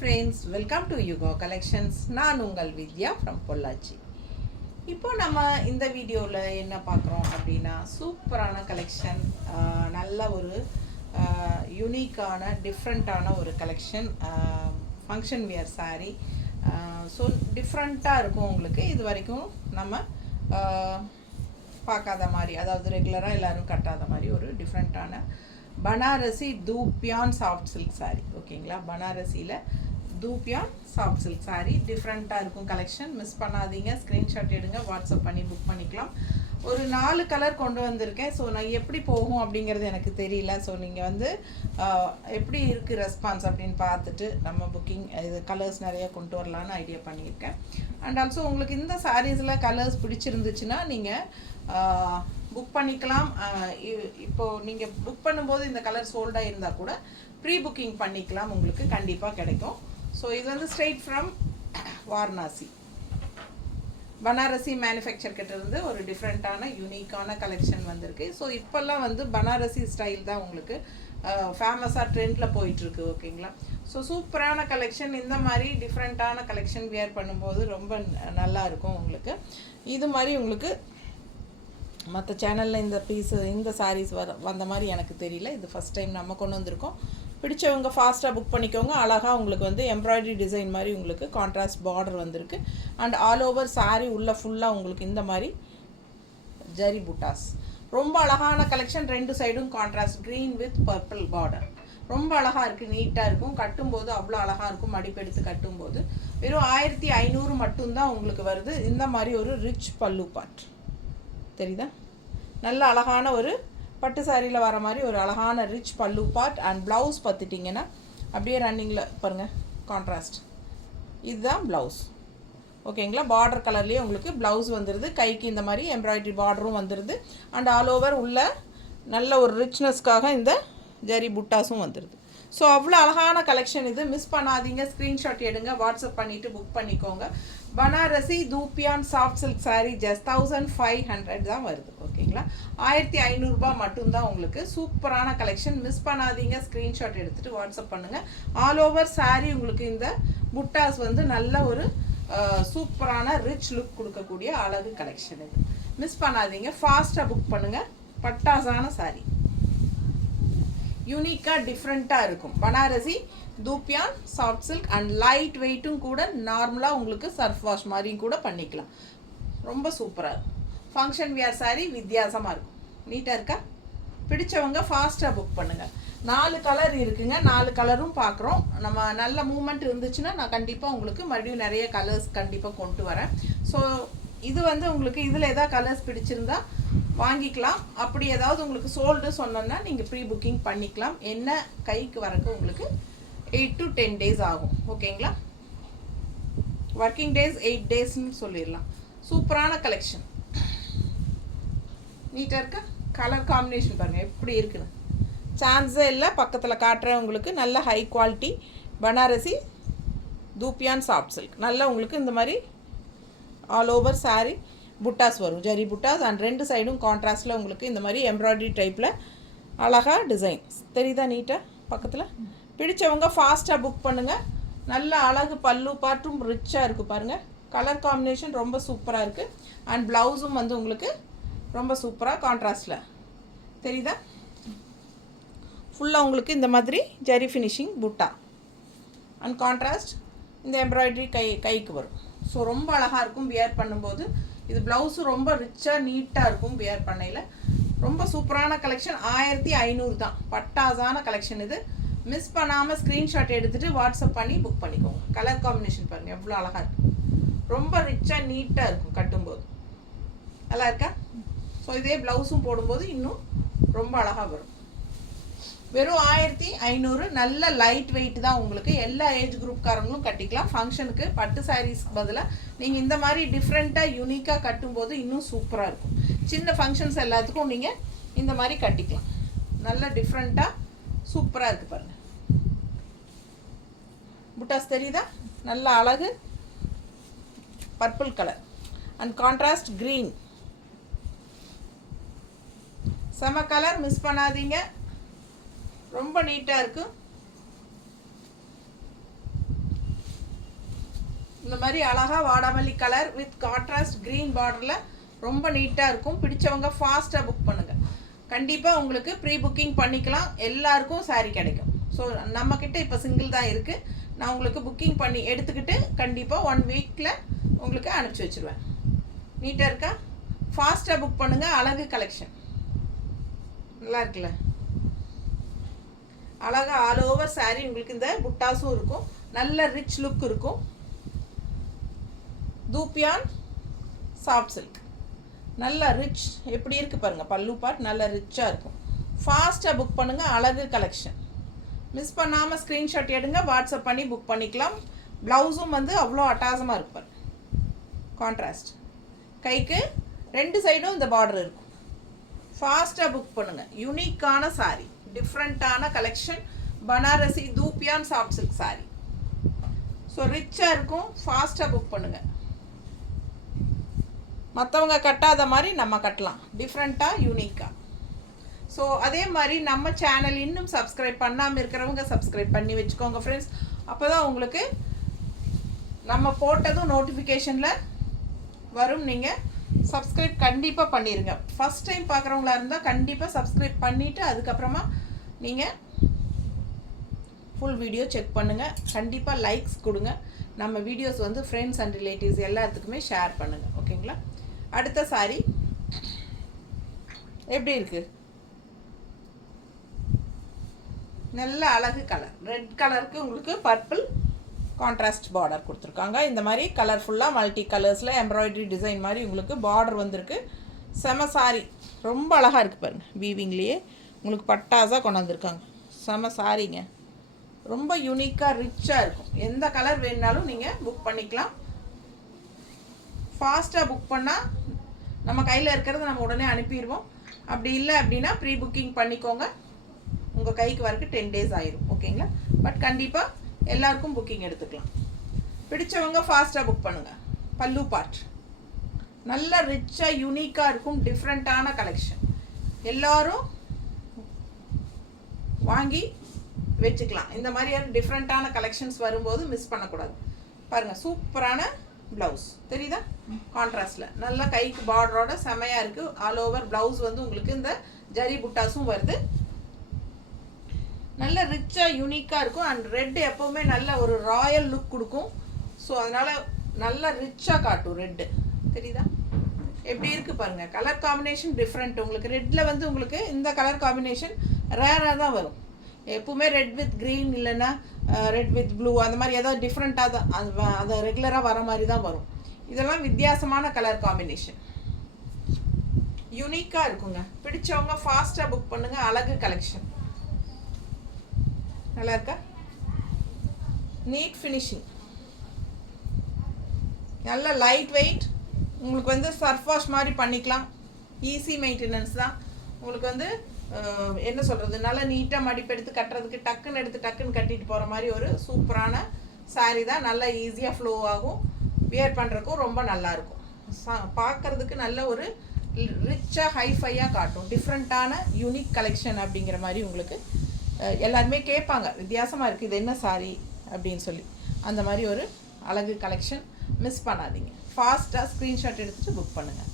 friends, welcome to Yugo Collections. நான் உங்கள் வித்யா from Pollachi. இப்போ நம்ம இந்த வீடியோவில் என்ன பார்க்குறோம் அப்படின்னா சூப்பரான கலெக்ஷன், நல்ல ஒரு யூனிக்கான டிஃப்ரெண்ட்டான ஒரு collection, function wear saree. So டிஃப்ரெண்ட்டாக இருக்கும் உங்களுக்கு. இது வரைக்கும் நம்ம பார்க்காத மாதிரி, அதாவது ரெகுலராக எல்லோரும் கட்டாத மாதிரி ஒரு டிஃப்ரெண்ட்டான Banarasi dupion soft silk sari. ஓகேங்களா, பனாரசியில் தூப்பியான் சாஃப்ட் சில்க் சாரீ டிஃப்ரெண்ட்டாக இருக்கும் கலெக்ஷன். மிஸ் பண்ணாதீங்க, ஸ்க்ரீன்ஷாட் எடுங்க, வாட்ஸ்அப் பண்ணி புக் பண்ணிக்கலாம். ஒரு 4 கலர் கொண்டு வந்திருக்கேன். ஸோ நான் எப்படி போகும் அப்படிங்கிறது எனக்கு தெரியல. ஸோ நீங்கள் வந்து எப்படி இருக்குது ரெஸ்பான்ஸ் அப்படின்னு பார்த்துட்டு நம்ம புக்கிங் இது கலர்ஸ் நிறையா கொண்டு வரலான்னு ஐடியா பண்ணியிருக்கேன். அண்ட் ஆல்சோ உங்களுக்கு இந்த சாரீஸில் கலர்ஸ் பிடிச்சிருந்துச்சுன்னா நீங்கள் புக் பண்ணிக்கலாம். இப்போது நீங்கள் புக் பண்ணும்போது இந்த கலர் சோல்டாக இருந்தால் கூட ப்ரீ புக்கிங் பண்ணிக்கலாம், உங்களுக்கு கண்டிப்பாக கிடைக்கும். ஸோ இது வந்து straight from Varanasi Banarasi manufacture கிட்ட இருந்து ஒரு டிஃப்ரெண்ட்டான யூனிக்கான கலெக்ஷன் வந்திருக்கு. ஸோ இப்போல்லாம் வந்து பனாரசி ஸ்டைல் தான் உங்களுக்கு ஃபேமஸாக ட்ரெண்டில் போயிட்டுருக்கு. ஓகேங்களா, ஸோ சூப்பரான கலெக்ஷன். இந்த மாதிரி டிஃப்ரெண்ட்டான கலெக்ஷன் வியர் பண்ணும்போது ரொம்ப நல்லா இருக்கும் உங்களுக்கு. இது மாதிரி உங்களுக்கு மற்ற சேனலில் இந்த சாரீஸ் வந்த மாதிரி எனக்கு தெரியல. இது ஃபஸ்ட் டைம் நம்ம கொண்டு வந்திருக்கோம். பிடிச்சவங்க ஃபாஸ்ட்டாக புக் பண்ணிக்கோங்க. அழகாக உங்களுக்கு வந்து எம்ப்ராய்டரி டிசைன் மாதிரி உங்களுக்கு கான்ட்ராஸ்ட் பார்டர் வந்திருக்கு. அண்ட் ஆல் ஓவர் சாரீ உள்ள ஃபுல்லாக உங்களுக்கு இந்த மாதிரி ஜரி புட்டாஸ். ரொம்ப அழகான கலெக்ஷன். 2 சைடும் contrast green with purple border. ரொம்ப அழகாக இருக்குது, நீட்டாக இருக்கும். கட்டும்போது அவ்வளோ அழகாக இருக்கும். மடிப்பெடுத்து கட்டும்போது வெறும் 1500 மட்டும்தான் உங்களுக்கு வருது. இந்த மாதிரி ஒரு ரிச் பல்லு பார்ட் தெரியுதா, நல்ல அழகான ஒரு பட்டு சாரியில் வர மாதிரி ஒரு அழகான ரிச் பல்லு பார்ட். அண்ட் ப்ளவுஸ் பார்த்துட்டிங்கன்னா அப்படியே ரன்னிங்கில் பாருங்கள் கான்ட்ராஸ்ட். இதுதான் ப்ளவுஸ். ஓகேங்களா, பார்டர் கலர்லேயே உங்களுக்கு ப்ளவுஸ் வந்துடுது. கைக்கு இந்த மாதிரி எம்ப்ராய்டரி பார்டரும் வந்துடுது. அண்ட் ஆல் ஓவர் உள்ள நல்ல ஒரு ரிச்னஸ்க்காக இந்த ஜரி புட்டாஸும் வந்துடுது. ஸோ அவ்வளோ அழகான கலெக்ஷன் இது. மிஸ் பண்ணாதீங்க, ஸ்க்ரீன்ஷாட் எடுங்க, வாட்ஸ்அப் பண்ணிவிட்டு புக் பண்ணிக்கோங்க. Banarasi dupion soft silk sari just 1500 தான் வருது. ஓகேங்களா, 1500 ரூபாய் மட்டும்தான் உங்களுக்கு. சூப்பரான கலெக்ஷன். மிஸ் பண்ணாதீங்க, ஸ்க்ரீன்ஷாட் எடுத்துகிட்டு வாட்ஸ்அப் பண்ணுங்கள். ஆல் ஓவர் சாரீ உங்களுக்கு இந்த புட்டாஸ் வந்து நல்ல ஒரு சூப்பரான ரிச் லுக் கொடுக்கக்கூடிய அழகு கலெக்ஷன் இது. மிஸ் பண்ணாதீங்க, ஃபாஸ்ட்டாக புக் பண்ணுங்கள். பட்டாசான சாரீ, யூனிக்காக டிஃப்ரெண்ட்டாக இருக்கும். Banarasi dupion soft silk and light வெயிட்டும் கூட. நார்மலாக உங்களுக்கு சர்ஃப் வாஷ் மாதிரியும் கூட பண்ணிக்கலாம். ரொம்ப சூப்பராக இருக்கும். ஃபங்க்ஷன் வியர் சாரீ வித்தியாசமாக இருக்கும். நீட்டாக இருக்கா? பிடிச்சவங்க ஃபாஸ்ட்டாக புக் பண்ணுங்கள். 4 கலர் இருக்குங்க. 4 கலரும் பார்க்குறோம். நம்ம நல்ல மூமெண்ட் இருந்துச்சுன்னா நான் கண்டிப்பாக உங்களுக்கு மறுபடியும் நிறைய கலர்ஸ் கண்டிப்பாக கொண்டு வரேன். ஸோ இது வந்து உங்களுக்கு இதில் எதாவது கலர்ஸ் பிடிச்சிருந்தா வாங்கிக்கலாம். அப்படி ஏதாவது உங்களுக்கு சோல்டு சொன்னோன்னா நீங்கள் ப்ரீ புக்கிங் பண்ணிக்கலாம். என்ன கைக்கு வரக்கு உங்களுக்கு 8 to 10 days ஆகும். ஓகேங்களா, ஒர்க்கிங் டேஸ் 8 daysன்னு சொல்லிடலாம். சூப்பரான கலெக்ஷன், நீட்டாக இருக்கா? கலர் காம்பினேஷன் பாருங்கள் எப்படி இருக்குன்னு. சான்ஸே இல்லை, பக்கத்தில் காட்டுறேன் உங்களுக்கு. நல்ல high quality Banarasi dupion soft silk. நல்லா உங்களுக்கு இந்த மாதிரி ஆல் ஓவர் சாரீ புட்டாஸ் வரும், ஜரி புட்டாஸ். அண்ட் 2 சைடும் கான்ட்ராஸ்டில் உங்களுக்கு இந்த மாதிரி எம்ப்ராய்டரி டைப்பில் அழகாக டிசைன்ஸ் தெரியுதா நீட்டாக பக்கத்தில். பிடிச்சவங்க ஃபாஸ்ட்டாக புக் பண்ணுங்கள். நல்ல அழகு பல்லு பார்ட்டும் ரிச்சாக இருக்குது பாருங்கள். கலர் காம்பினேஷன் ரொம்ப சூப்பராக இருக்குது. அண்ட் ப்ளவுஸும் வந்து உங்களுக்கு ரொம்ப சூப்பராக கான்ட்ராஸ்டில் தெரியுதா. ஃபுல்லாக உங்களுக்கு இந்த மாதிரி ஜரி ஃபினிஷிங் புட்டா அண்ட் கான்ட்ராஸ்ட் இந்த எம்ப்ராய்டரி கைக்கு வரும். ஸோ ரொம்ப அழகாக இருக்கும் வியர் பண்ணும்போது. இது ப்ளவுஸும் ரொம்ப ரிச்சாக நீட்டாக இருக்கும் வியர் பண்ணையில். ரொம்ப சூப்பரான கலெக்ஷன். 1500 தான். பட்டாசான கலெக்ஷன் இது. மிஸ் பண்ணாமல் ஸ்க்ரீன்ஷாட் எடுத்துகிட்டு வாட்ஸ்அப் பண்ணி புக் பண்ணிக்கோங்க. கலர் காம்பினேஷன் பாருங்கள் எவ்வளோ அழகாக இருக்கும். ரொம்ப ரிச்சாக நீட்டாக இருக்கும் கட்டும்போது. நல்லா இருக்கா? ஸோ இதே ப்ளவுஸும் போடும்போது இன்னும் ரொம்ப அழகாக வரும். வெறும் 1500. நல்ல லைட் வெயிட் தான் உங்களுக்கு. எல்லா ஏஜ் குரூப்காரங்களும் கட்டிக்கலாம். ஃபங்க்ஷனுக்கு பட்டு சாரீஸ்க்கு பதிலாக நீங்கள் இந்த மாதிரி டிஃப்ரெண்ட்டாக யூனிக்காக கட்டும்போது இன்னும் சூப்பராக இருக்கும். சின்ன ஃபங்க்ஷன்ஸ் எல்லாத்துக்கும் நீங்கள் இந்த மாதிரி கட்டிக்கலாம். நல்ல டிஃப்ரெண்ட்டாக சூப்பராக இருக்குது பாருங்கள். புட்டாஸ் தெரியுதா? நல்ல அழகு purple colour and contrast green. செம கலர், மிஸ் பண்ணாதீங்க. ரொம்ப நீட்டாக இருக்குது. இந்த மாதிரி அழகாக வாடாமல்லி கலர் வித் கான்ட்ராஸ்ட் க்ரீன் பார்டரில் ரொம்ப நீட்டாக இருக்கும். பிடிச்சவங்க ஃபாஸ்ட்டாக புக் பண்ணுங்கள். கண்டிப்பாக உங்களுக்கு ப்ரீ புக்கிங் பண்ணிக்கலாம், எல்லாருக்கும் சாரீ கிடைக்கும். ஸோ நம்மக்கிட்ட இப்போ சிங்கிள் தான் இருக்குது. நான் உங்களுக்கு புக்கிங் பண்ணி எடுத்துக்கிட்டு கண்டிப்பாக 1 வீக்கில் உங்களுக்கு அனுப்பிச்சி வச்சுருவேன். நீட்டாக இருக்கா? ஃபாஸ்ட்டாக புக் பண்ணுங்கள். அழகு கலெக்ஷன் நல்லா இருக்குல்ல? அழகாக ஆல் ஓவர் சாரீ உங்களுக்கு இந்த புட்டாஸும் இருக்கும், நல்ல ரிச் லுக் இருக்கும். தூப்பியான் சாஃப்ட் சில்க் நல்ல ரிச் எப்படி இருக்குது பாருங்கள். பல்லு பார்ட் நல்ல ரிச்சாக இருக்கும். ஃபாஸ்ட்டாக புக் பண்ணுங்கள். அழகு கலெக்ஷன் மிஸ் பண்ணாமல் ஸ்க்ரீன்ஷாட் எடுங்க, வாட்ஸ்அப் பண்ணி புக் பண்ணிக்கலாம். ப்ளவுஸும் வந்து அவ்வளோ அட்டாசமாக இருப்பார். கான்ட்ராஸ்ட் கைக்கு 2 சைடும் இந்த பார்டர் இருக்கும். ஃபாஸ்ட்டாக புக் பண்ணுங்கள். யூனிக்கான சாரீ, டிஃப்ரெண்ட்டான collection. Banarasi dupion soft silk sari. So ரிச்சாக இருக்கும். ஃபாஸ்ட்டாக புக் பண்ணுங்கள். மற்றவங்க கட்டாத மாதிரி நம்ம கட்டலாம், டிஃப்ரெண்ட்டாக யூனிக்காக. ஸோ அதே மாதிரி நம்ம சேனல் இன்னும் சப்ஸ்கிரைப் பண்ணாமல் இருக்கிறவங்க சப்ஸ்கிரைப் பண்ணி வச்சுக்கோங்க ஃப்ரெண்ட்ஸ். அப்போ தான் உங்களுக்கு நம்ம போட்டதும் நோட்டிஃபிகேஷனில் வரும். நீங்கள் சப்ஸ்கிரைப் கண்டிப்பாக பண்ணிடுங்க. ஃபஸ்ட் டைம் பார்க்குறவங்களா இருந்தால் கண்டிப்பாக சப்ஸ்கிரைப் பண்ணிவிட்டு அதுக்கப்புறமா நீங்கள் ஃபுல் வீடியோ செக் பண்ணுங்கள். கண்டிப்பாக லைக்ஸ் கொடுங்க. நம்ம வீடியோஸ் வந்து ஃப்ரெண்ட்ஸ் அண்ட் ரிலேட்டிவ்ஸ் எல்லாத்துக்குமே ஷேர் பண்ணுங்கள். ஓகேங்களா? அடுத்த சாரி எப்படி இருக்குது? நல்ல அழகு கலர். ரெட் கலருக்கு உங்களுக்கு பர்பிள் கான்ட்ராஸ்ட் பார்டர் கொடுத்துருக்காங்க. இந்த மாதிரி கலர்ஃபுல்லாக மல்டி கலர்ஸில் எம்ப்ராய்டரி டிசைன் மாதிரி உங்களுக்கு பார்டர் வந்திருக்கு. செம சாரி, ரொம்ப அழகாக இருக்குது பாருங்கள். வீவிங்லேயே உங்களுக்கு பட்டாஸாக கொண்டு வந்திருக்காங்க. செம சாரிங்க, ரொம்ப யூனிக்காக ரிச்சாக இருக்கும். எந்த கலர் வேணுனாலும் நீங்கள் புக் பண்ணிக்கலாம். ஃபாஸ்ட்டாக புக் பண்ணால் நம்ம கையில் இருக்கிறத நம்ம உடனே அனுப்பிடுவோம். அப்படி இல்லை அப்படின்னா ப்ரீ புக்கிங் பண்ணிக்கோங்க. உங்கள் கைக்கு வரக்கு 10 days ஆயிரும். ஓகேங்களா? பட் கண்டிப்பாக எல்லாருக்கும் புக்கிங் எடுத்துக்கலாம். பிடிச்சவங்க ஃபாஸ்ட்டாக புக் பண்ணுங்கள். பல்லு பார்ட் நல்ல ரிச்சாக யூனிக்காக இருக்கும். டிஃப்ரெண்ட்டான கலெக்ஷன். எல்லோரும் வாங்கி வச்சுக்கலாம். இந்த மாதிரியான டிஃப்ரெண்ட்டான கலெக்ஷன்ஸ் வரும்போது மிஸ் பண்ணக்கூடாது. பாருங்கள், சூப்பரான ப்ளவுஸ் தெரியுதா? கான்ட்ராஸ்டில் நல்ல கைக்கு பார்டரோட செமையாக இருக்குது. ஆல் ஓவர் ப்ளவுஸ் வந்து உங்களுக்கு இந்த ஜரி புட்டாஸும் வருது. நல்ல ரிச்சாக யூனிக்காக இருக்கும். அண்ட் ரெட் எப்போவுமே நல்ல ஒரு ராயல் லுக் கொடுக்கும். ஸோ அதனால் நல்ல ரிச்சாக காட்டும். ரெட்டு தெரியுதா எப்படி இருக்குது பாருங்கள். Colour combination different. உங்களுக்கு ரெட்டில் வந்து உங்களுக்கு இந்த கலர் காம்பினேஷன் ரேராக தான் வரும். எப்பவுமே ரெட் வித் க்ரீன் இல்லைன்னா ரெட் வித் ப்ளூ அந்த மாதிரி ஏதாவது டிஃப்ரெண்ட்டாக தான் அது ரெகுலராக வர மாதிரி தான் வரும். இதெல்லாம் வித்தியாசமான கலர் காம்பினேஷன், யூனிக்காக இருக்குங்க. பிடிச்சவங்க ஃபாஸ்ட்டாக புக் பண்ணுங்கள். அழகு கலெக்ஷன் நல்லா இருக்கா? நீட் ஃபினிஷிங், நல்ல லைட் வெயிட். உங்களுக்கு வந்து சர்ஃப் வாஷ் மாதிரி பண்ணிக்கலாம். ஈஸி மெயின்டெனன்ஸ் தான். உங்களுக்கு வந்து என்ன சொல்கிறது, நல்லா நீட்டாக மடிப்பெடுத்து கட்டுறதுக்கு டக்குன்னு எடுத்து டக்குன்னு கட்டிட்டு போகிற மாதிரி ஒரு சூப்பரான சாரீ தான். நல்லா ஈஸியாக ஃப்ளோ ஆகும். வியர் பண்ணுறதுக்கும் ரொம்ப நல்லாயிருக்கும். பார்க்குறதுக்கு நல்ல ஒரு ரிச்சாக ஹைஃபையாக காட்டும். டிஃப்ரெண்ட்டான யூனிக் கலெக்ஷன் அப்படிங்கிற மாதிரி உங்களுக்கு எல்லாருமே கேட்பாங்க, வித்தியாசமாக இருக்குது இது என்ன சாரீ அப்படின்னு சொல்லி. அந்த மாதிரி ஒரு அழகு கலெக்ஷன் மிஸ் பண்ணாதீங்க. ஃபாஸ்ட்டாக ஸ்க்ரீன்ஷாட் எடுத்துகிட்டு புக் பண்ணுங்கள்.